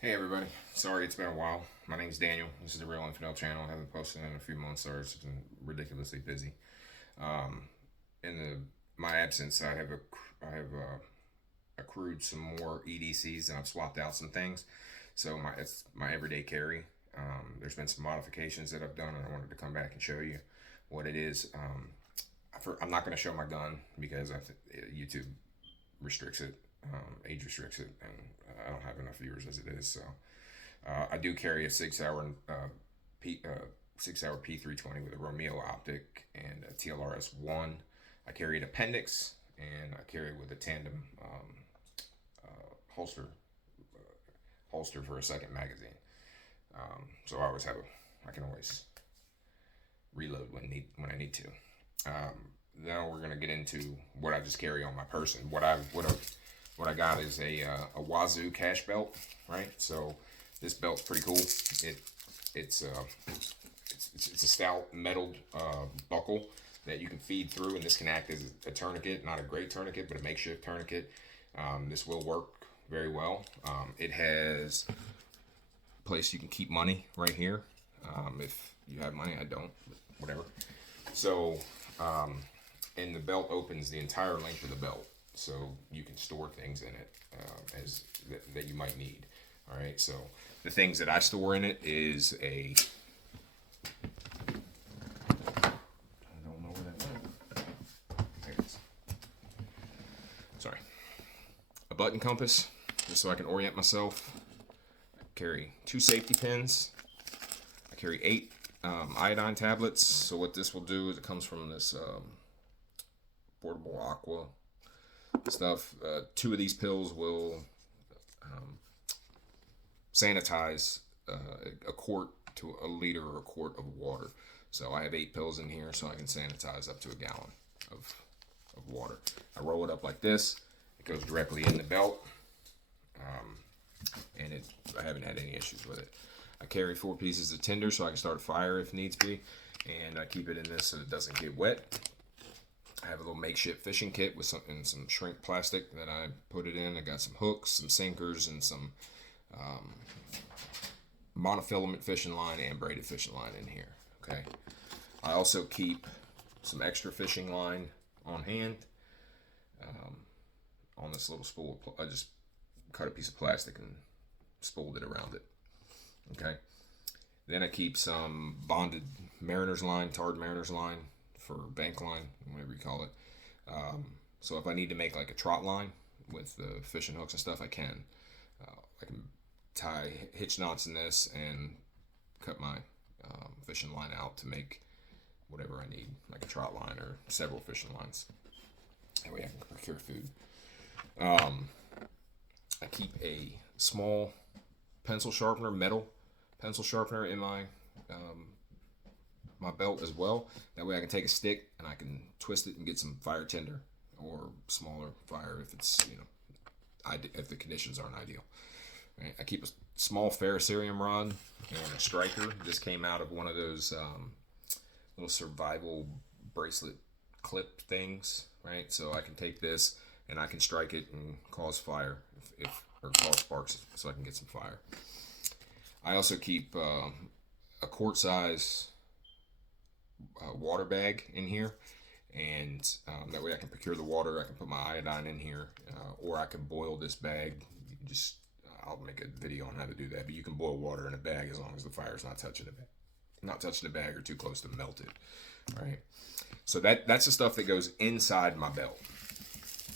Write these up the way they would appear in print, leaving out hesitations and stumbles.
Hey everybody, sorry it's been a while. My name's Daniel. This is the Real Infidel channel. I haven't posted in a few months, so it's been ridiculously busy. Um, in my absence, I have accrued some more EDCs and I've swapped out some things. So it's my everyday carry. There's been some modifications that I've done, and I wanted to come back and show you what it is. I'm not going to show my gun because YouTube restricts it, age restricts it, and I don't have enough viewers as it is. So I do carry a 6 hour P, 6 hour P320 with a Romeo optic and a TLRS1. I carry an appendix, and I carry it with a tandem holster holster for a second magazine. So I always I can always reload when I need to. Now we're gonna get into what I just carry on my person. What I got is a Wazoo cash belt, right? So this belt's pretty cool. It's it's a stout metal buckle that you can feed through, and this can act as a tourniquet, not a great tourniquet, but a makeshift tourniquet. This will work very well. It has a place you can keep money right here. If you have money, I don't, but whatever. So, and the belt opens the entire length of the belt, so you can store things in it that you might need. All right, so the things that I store in it is I don't know where that went. There it is. Sorry. A button compass, just so I can orient myself. I carry 2 safety pins. I carry 8 iodine tablets. So what this will do is it comes from this portable aqua stuff. 2 of these pills will sanitize a quart to a liter or a quart of water. So I have 8 pills in here, so I can sanitize up to a gallon of water. I roll it up like this. It goes directly in the belt, and I haven't had any issues with it. I carry 4 pieces of tinder so I can start a fire if needs be, and I keep it in this so it doesn't get wet. I have a little makeshift fishing kit with some shrink plastic that I put it in. I got some hooks, some sinkers, and some monofilament fishing line and braided fishing line in here. Okay. I also keep some extra fishing line on hand. On this little spool, I just cut a piece of plastic and spooled it around it. Okay. Then I keep some bonded mariner's line, tarred mariner's line for bank line, whatever you call it. So if I need to make like a trot line with the fishing hooks and stuff, I can. I can tie hitch knots in this and cut my fishing line out to make whatever I need, like a trot line or several fishing lines. That way I can procure food. I keep a small pencil sharpener, metal pencil sharpener in my my belt as well. That way I can take a stick and I can twist it and get some fire tinder or smaller fire if it's, if the conditions aren't ideal. Right? I keep a small ferrocerium rod and a striker. This came out of one of those little survival bracelet clip things, right? So I can take this and I can strike it and cause fire or cause sparks so I can get some fire. I also keep a quart size water bag in here, and that way I can procure the water. I can put my iodine in here, or I can boil this bag. I'll make a video on how to do that, but you can boil water in a bag as long as the fire's not touching the bag or too close to melt it. All right. So that's the stuff that goes inside my belt,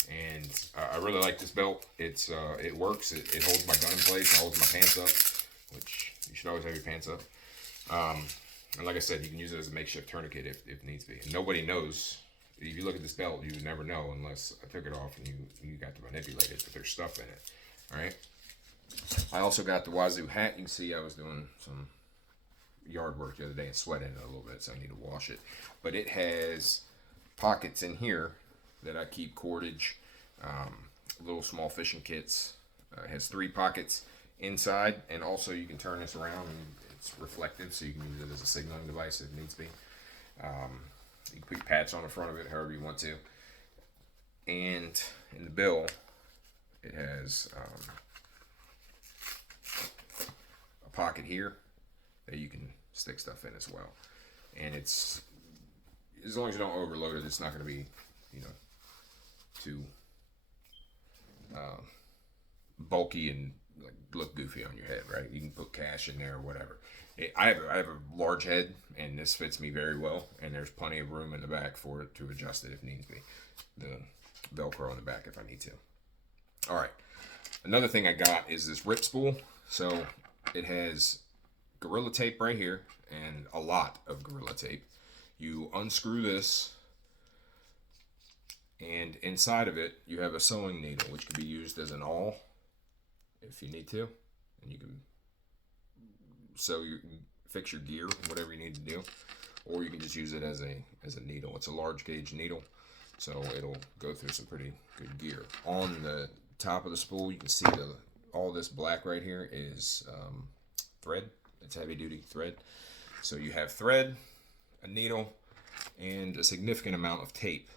and I really like this belt. It works. It holds my gun in place. It holds my pants up, which you should always have your pants up. And like I said, you can use it as a makeshift tourniquet if needs be. And nobody knows. If you look at this belt, you would never know unless I took it off and you got to manipulate it. But there's stuff in it. All right. I also got the Wazoo hat. You can see I was doing some yard work the other day and sweating it a little bit, so I need to wash it. But it has pockets in here that I keep cordage, little small fishing kits. It has 3 pockets inside, and also you can turn this around and it's reflective, so you can use it as a signaling device if needs be. You can put your patch on the front of it however you want to. And in the bill, it has pocket here that you can stick stuff in as well. And it's, as long as you don't overload it, it's not going to be, too bulky and like look goofy on your head, right? You can put cash in there or whatever. I have a large head, and this fits me very well, and there's plenty of room in the back for it to adjust it if needs be. The Velcro in the back if I need to. All right. Another thing I got is this rip spool. So it has Gorilla Tape right here and a lot of Gorilla Tape. You unscrew this, and inside of it you have a sewing needle, which can be used as an awl if you need to, and you can fix your gear, whatever you need to do, or you can just use it as a needle. It's a large gauge needle, so it'll go through some pretty good gear. On the top of the spool, you can see all this black right here is thread. It's heavy duty thread. So you have thread, a needle, and a significant amount of tape.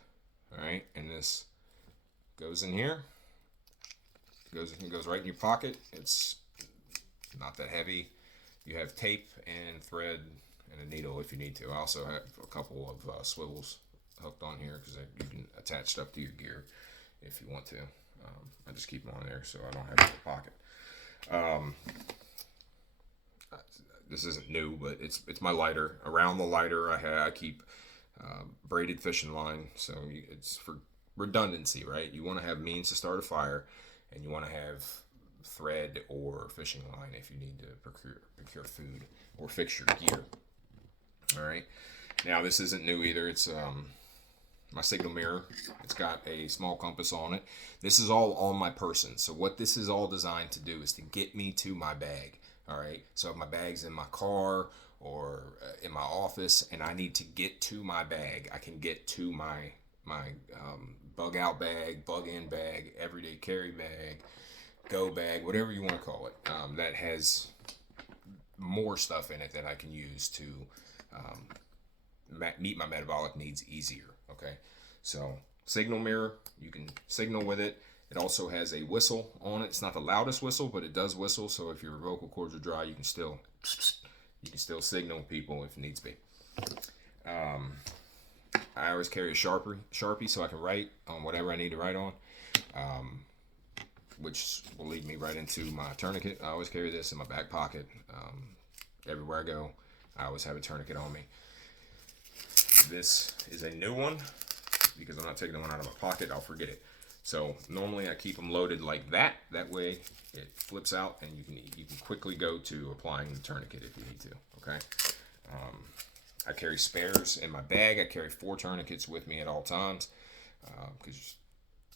All right, and this goes in here. It goes right in your pocket. It's not that heavy. You have tape and thread and a needle if you need to. I also have a couple of swivels hooked on here because you can attach stuff to your gear if you want to. I just keep them on there so I don't have it in the pocket. This isn't new, but it's my lighter. Around the lighter, I keep braided fishing line, so it's for redundancy, right? You want to have means to start a fire, and you want to have thread or fishing line if you need to procure food or fix your gear. All right. Now this isn't new either. It's my signal mirror. It's got a small compass on it. This is all on my person. So what this is all designed to do is to get me to my bag. All right. So if my bag's in my car or in my office and I need to get to my bag, I can get to my bug out bag, bug in bag, everyday carry bag, go bag, whatever you want to call it, that has more stuff in it that I can use to meet my metabolic needs easier. Okay, so signal mirror, you can signal with it. It also has a whistle on it. It's not the loudest whistle, but it does whistle. So if your vocal cords are dry, you can still signal people if needs be. I always carry a Sharpie so I can write on whatever I need to write on, which will lead me right into my tourniquet. I always carry this in my back pocket. Everywhere I go, I always have a tourniquet on me. This is a new one because I'm not taking the one out of my pocket. I'll forget it. So normally I keep them loaded like that. That way it flips out and you can quickly go to applying the tourniquet if you need to. Okay. I carry spares in my bag. I carry 4 tourniquets with me at all times because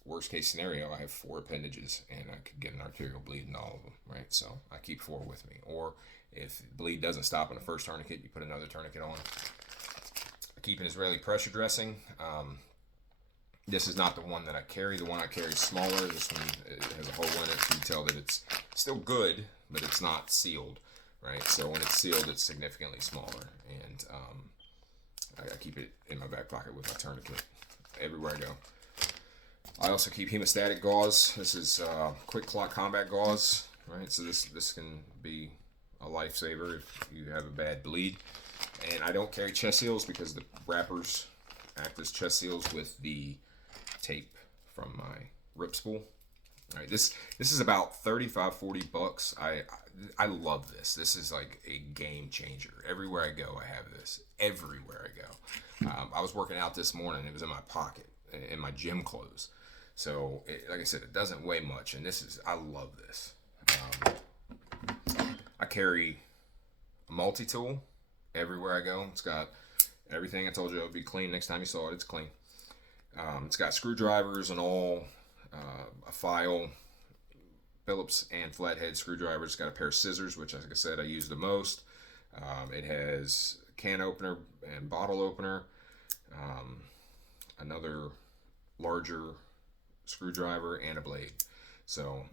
worst case scenario, I have 4 appendages and I could get an arterial bleed in all of them, right? So I keep 4 with me. Or if the bleed doesn't stop in the first tourniquet, you put another tourniquet on. I keep an Israeli pressure dressing. This is not the one that I carry. The one I carry is smaller. This one has a hole in it, so you tell that it's still good, but it's not sealed, right? So when it's sealed, it's significantly smaller. And I keep it in my back pocket with my tourniquet everywhere I go. I also keep hemostatic gauze. This is quick clot combat gauze, right? So this can be a lifesaver if you have a bad bleed. And I don't carry chest seals because the wrappers act as chest seals with the tape from my rip spool. All right, this is about $35-40. I love this. This is like a game changer. Everywhere I go, I have this. Everywhere I go. I was working out this morning. It was in my pocket, in my gym clothes. So, like I said, it doesn't weigh much, and I love this. I carry a multi-tool everywhere I go. It's got everything I told you it would be clean. Next time you saw it, it's clean. It's got screwdrivers and all, a file, Phillips and flathead screwdrivers. It's got a pair of scissors, which, like I said, I use the most. It has can opener and bottle opener, another larger screwdriver, and a blade. So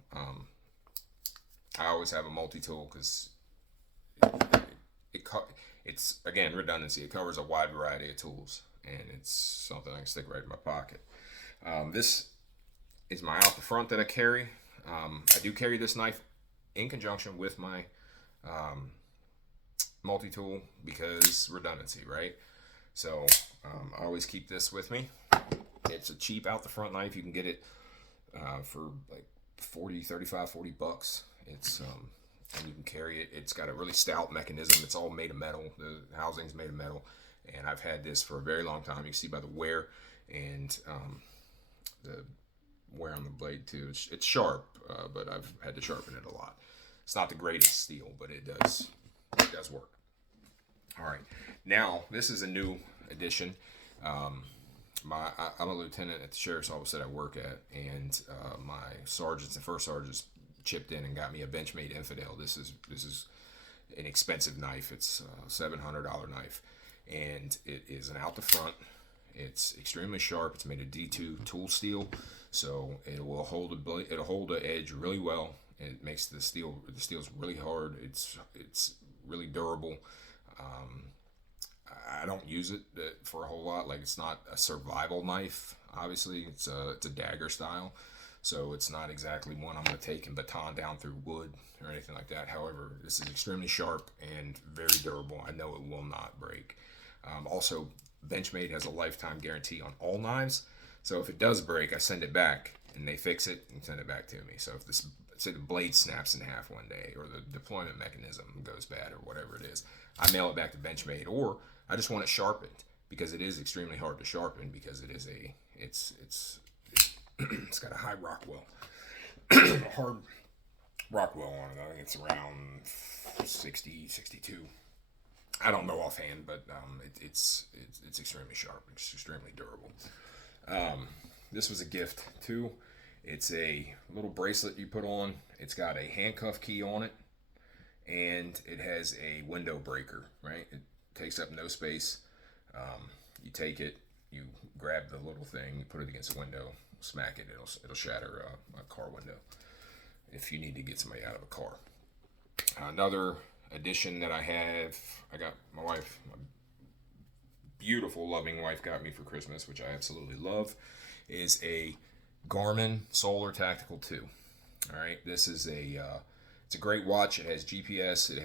I always have a multi-tool because it's, again, redundancy. It covers a wide variety of tools, and it's something I can stick right in my pocket. This is my out the front that I carry. I do carry this knife in conjunction with my multi-tool because redundancy, right? So I always keep this with me. It's a cheap out the front knife. You can get it for like 40, 35, 40 bucks. It's and you can carry it. It's got a really stout mechanism. It's all made of metal. The housing's made of metal, and I've had this for a very long time. You can see by the wear and the wear on the blade too. It's sharp, but I've had to sharpen it a lot. It's not the greatest steel, but it does work. All right, now this is a new addition. I'm a lieutenant at the sheriff's office that I work at, and my sergeants and first sergeants chipped in and got me a Benchmade Infidel. This is an expensive knife. It's a $700 knife, and it is an out the front. It's extremely sharp. It's made of D2 tool steel, so it will hold the blade. It'll hold the edge really well. It makes the steel's really hard. It's really durable. I don't use it for a whole lot. Like, it's not a survival knife. Obviously, it's a dagger style, so it's not exactly one I'm going to take and baton down through wood or anything like that. However, this is extremely sharp and very durable. I know it will not break. Also, Benchmade has a lifetime guarantee on all knives, so if it does break, I send it back and they fix it and send it back to me. So if this, say the blade snaps in half one day, or the deployment mechanism goes bad, or whatever it is, I mail it back to Benchmade, or I just want it sharpened, because it is extremely hard to sharpen, because it is it's got a high Rockwell, hard Rockwell on it. I think it's around 60, 62. I don't know offhand, but it's extremely sharp. It's extremely durable. This was a gift too. It's a little bracelet you put on. It's got a handcuff key on it, and it has a window breaker. Right, it takes up no space. You take it, you grab the little thing, you put it against the window, smack it. It'll shatter a car window if you need to get somebody out of a car. Another addition that I got my wife, my beautiful, loving wife, got me for Christmas, which I absolutely love, is a Garmin Solar Tactical 2. All right, this is it's a great watch. It has GPS. It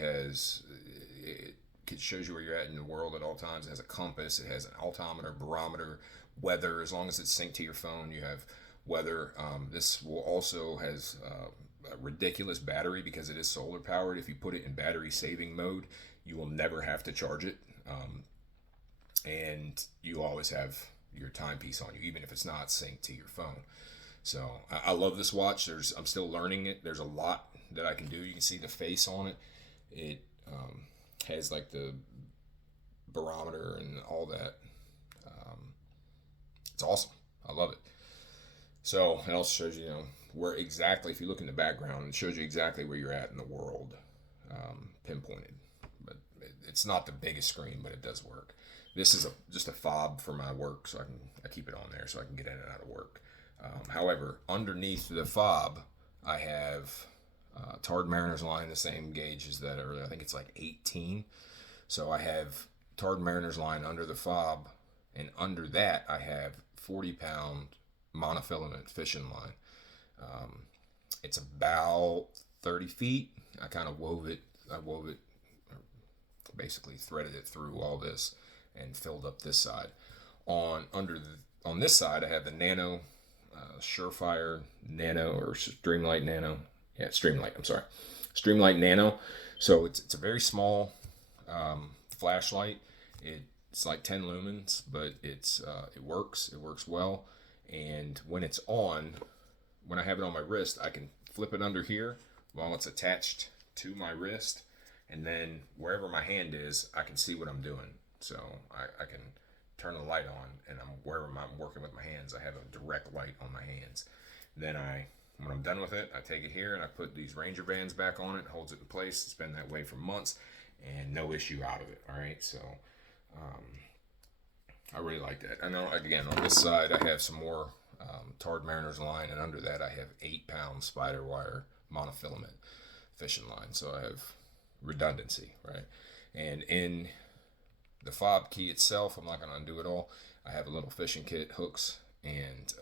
shows you where you're at in the world at all times. It has a compass. It has an altimeter, barometer, weather. As long as it's synced to your phone, you have weather. This will also has a ridiculous battery, because it is solar powered. If you put it in battery saving mode, you will never have to charge it, and you always have your timepiece on you, even if it's not synced to your phone. So I love this watch. I'm still learning it. There's a lot that I can do. You can see the face on it. It has like the barometer and all that. It's awesome. I love it. So it also shows you, where exactly, if you look in the background, it shows you exactly where you're at in the world, pinpointed. But it's not the biggest screen, but it does work. This is just a fob for my work, so I keep it on there so I can get in and out of work. However, underneath the fob, I have Tard Mariner's line, the same gauge as that earlier. I think it's like 18. So I have Tard Mariner's line under the fob, and under that I have 40-pound monofilament fishing line. It's about 30 feet. I kind of wove it, basically threaded it through all this and filled up this side. On this side, I have the Nano, Surefire Nano, or Streamlight Nano. Yeah, Streamlight. I'm sorry, Streamlight Nano. So it's a very small flashlight. It's like 10 lumens, but it works. It works well. And when it's on, when I have it on my wrist, I can flip it under here while it's attached to my wrist, and then wherever my hand is, I can see what I'm doing. So I can turn the light on, and wherever I'm working with my hands, I have a direct light on my hands. Then when I'm done with it, I take it here and I put these Ranger bands back on it, holds it in place. It's been that way for months, and no issue out of it. All right, so I really like that. I know, again, on this side I have some more Tard Mariner's line, and under that I have 8-pound spider wire monofilament fishing line. So I have redundancy, right? And in the fob key itself, I'm not going to undo it all. I have a little fishing kit, hooks, and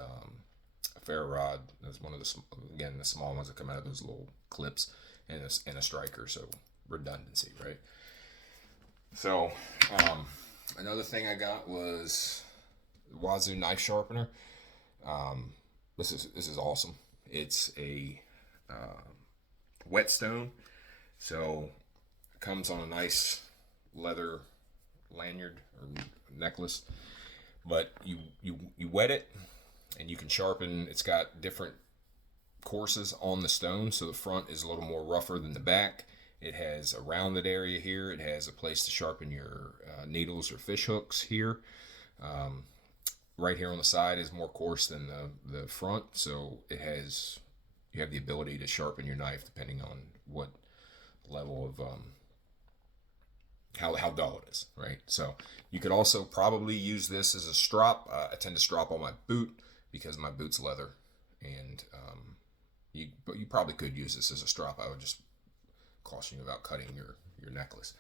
a ferro rod. That's one of the small ones that come out of those little clips, and a striker. So redundancy, right? So another thing I got was the Wazoo knife sharpener. This is awesome. It's a whetstone, so it comes on a nice leather lanyard or necklace. But you wet it, and you can sharpen. It's got different courses on the stone, so the front is a little more rougher than the back. It has a rounded area here. It has a place to sharpen your needles or fish hooks here. Right here on the side is more coarse than the front, so you have the ability to sharpen your knife depending on what level of how dull it is, right? So you could also probably use this as a strop. I tend to strop on my boot because my boot's leather, and but you probably could use this as a strop. I would just caution you about cutting your necklace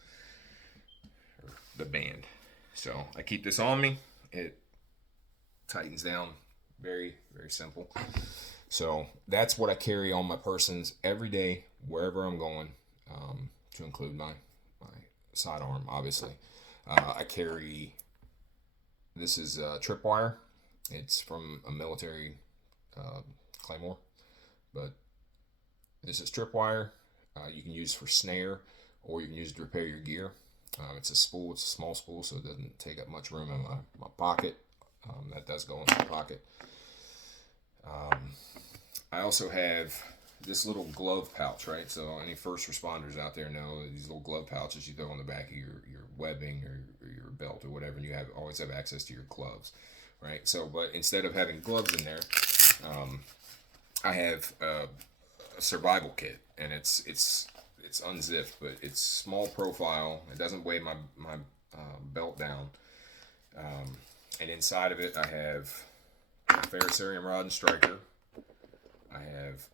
or the band. So I keep this on me. It tightens down, very very simple. So that's what I carry on my persons every day wherever I'm going, to include my sidearm, obviously. I carry, this is tripwire. It's from a military claymore, but this is tripwire. You can use for snare, or you can use it to repair your gear. It's a spool. It's a small spool, so it doesn't take up much room in my pocket. That does go in my pocket. I also have this little glove pouch, right? So any first responders out there know these little glove pouches you throw on the back of your webbing or your belt or whatever, and you always have access to your gloves, right? So, but instead of having gloves in there, I have a survival kit, and it's unzipped, but it's small profile. It doesn't weigh my belt down, and inside of it I have a ferrocerium rod and striker. I have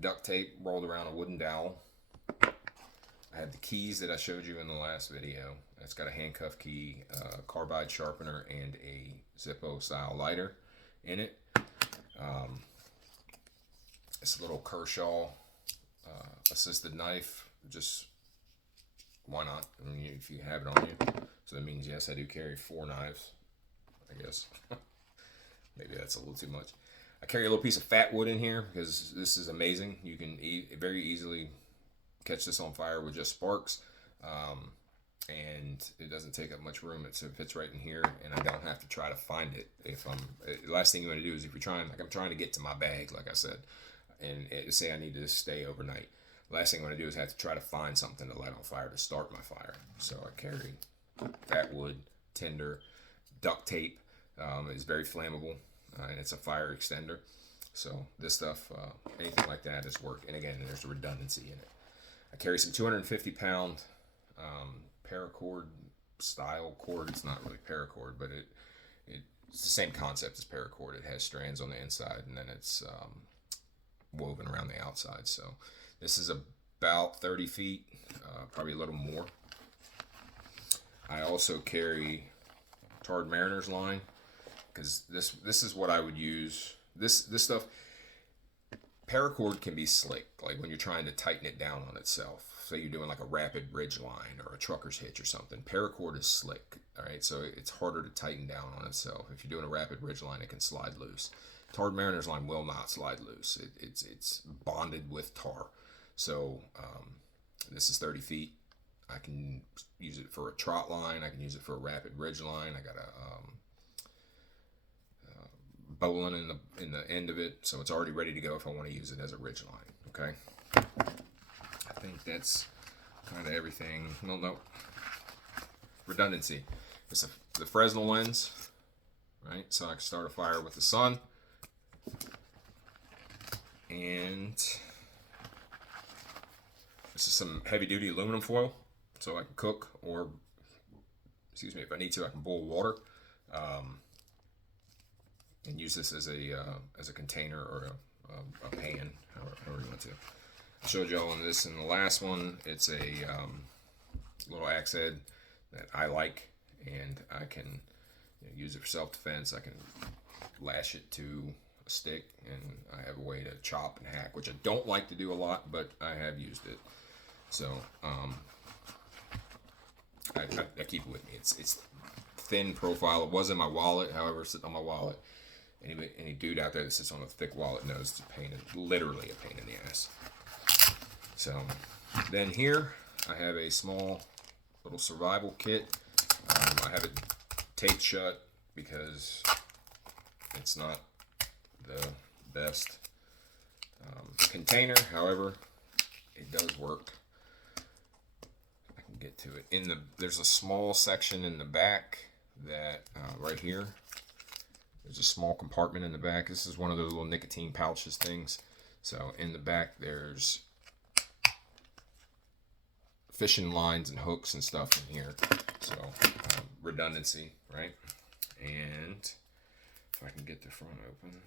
duct tape rolled around a wooden dowel. I have the keys that I showed you in the last video. It's got a handcuff key, carbide sharpener, and a Zippo style lighter in it. This little Kershaw assisted knife, just why not? I mean, if you have it on you. So that means, yes, I do carry 4 knives, I guess. Maybe that's a little too much. I carry a little piece of fat wood in here because this is amazing. You can very easily catch this on fire with just sparks, and it doesn't take up much room. It fits right in here, and I don't have to try to find it. The last thing you want to do is if you're trying, like I'm trying to get to my bag, like I said, and say I need to stay overnight. The last thing I want to do is have to try to find something to light on fire to start my fire. So I carry fat wood, tinder, duct tape. It's very flammable. And it's a fire extender, so this stuff, anything like that is work. And again, there's a redundancy in it. I carry some 250-pound paracord style cord. It's not really paracord, but it's the same concept as paracord. It has strands on the inside, and then it's woven around the outside. So this is about 30 feet, probably a little more. I also carry tarred mariner's line, because this is what I would use. This stuff, paracord can be slick, like when you're trying to tighten it down on itself. Say you're doing like a rapid ridge line or a trucker's hitch or something. Paracord is slick, all right? So it's harder to tighten down on itself. If you're doing a rapid ridge line, it can slide loose. Tarred mariner's line will not slide loose. It's bonded with tar. So this is 30 feet. I can use it for a trot line. I can use it for a rapid ridge line. I got a bowline in the end of it, so it's already ready to go if I want to use it as a ridge line. Okay, I think that's kind of everything. No, redundancy. It's the Fresnel lens, right? So I can start a fire with the sun, and this is some heavy duty aluminum foil, so I can cook, or if I need to, I can boil water. And use this as a container or a pan, however you want to. I showed y'all in this in the last one. It's a little axe head that I like, and I can use it for self-defense. I can lash it to a stick, and I have a way to chop and hack, which I don't like to do a lot, but I have used it. So I keep it with me. It's thin profile. It was in my wallet, however, it's on my wallet. Any dude out there that sits on a thick wallet knows it's literally a pain in the ass. So then here I have a small little survival kit. I have it taped shut because it's not the best container. However, it does work. I can get to it. There's a small section in the back that right here. There's a small compartment in the back. This is one of those little nicotine pouches things. So in the back there's fishing lines and hooks and stuff in here. So redundancy, right? And if I can get the front open,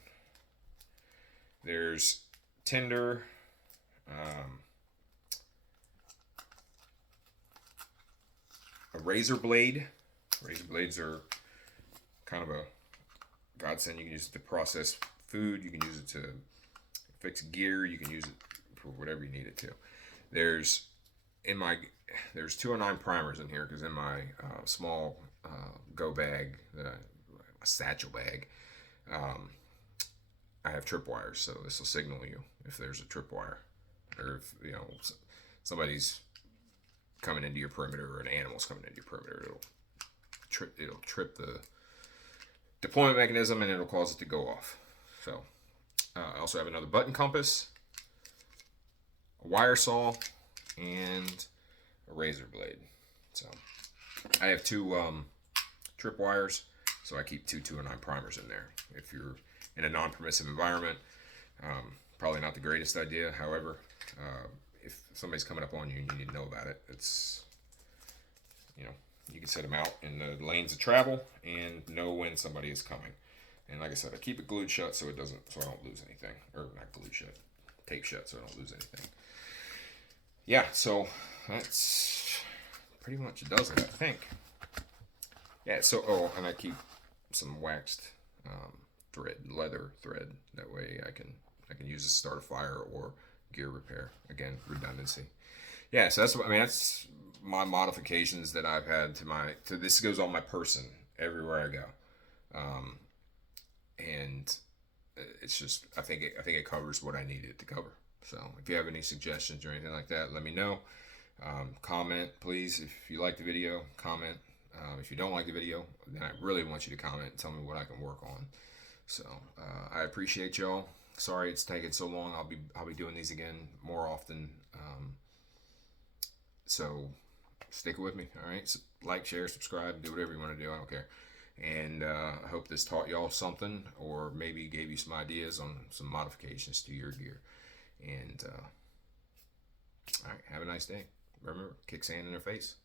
there's tinder, a razor blade. Razor blades are kind of a godsend. You can use it to process food. You can use it to fix gear. You can use it for whatever you need it to. There's 209 primers in here because in my small go bag, a satchel bag, I have tripwires. So this will signal you if there's a tripwire, or if somebody's coming into your perimeter or an animal's coming into your perimeter. It'll trip the deployment mechanism and it'll cause it to go off. So I also have another button compass, a wire saw, and a razor blade. So I have two trip wires, so I keep two 209 primers in there. If you're in a non-permissive environment, probably not the greatest idea. However, if somebody's coming up on you and you need to know about it, it's, you can set them out in the lanes of travel and know when somebody is coming. And like I said, I keep it glued shut so I don't lose anything. Or not glued shut, tape shut so I don't lose anything. Yeah, so that's pretty much does it, I think. Yeah, so, and I keep some waxed leather thread. That way I can use it to start a fire or gear repair. Again, redundancy. Yeah, so that's my modifications that I've had to this goes on my person everywhere I go. And it's just, I think it covers what I needed it to cover. So if you have any suggestions or anything like that, let me know. Comment, please. If you like the video, comment. If you don't like the video, then I really want you to comment and tell me what I can work on. So I appreciate y'all. Sorry it's taking so long. I'll be doing these again more often. So stick with me. All right. So like, share, subscribe, do whatever you want to do. I don't care. And I hope this taught y'all something, or maybe gave you some ideas on some modifications to your gear. And all right, have a nice day. Remember, kick sand in their face.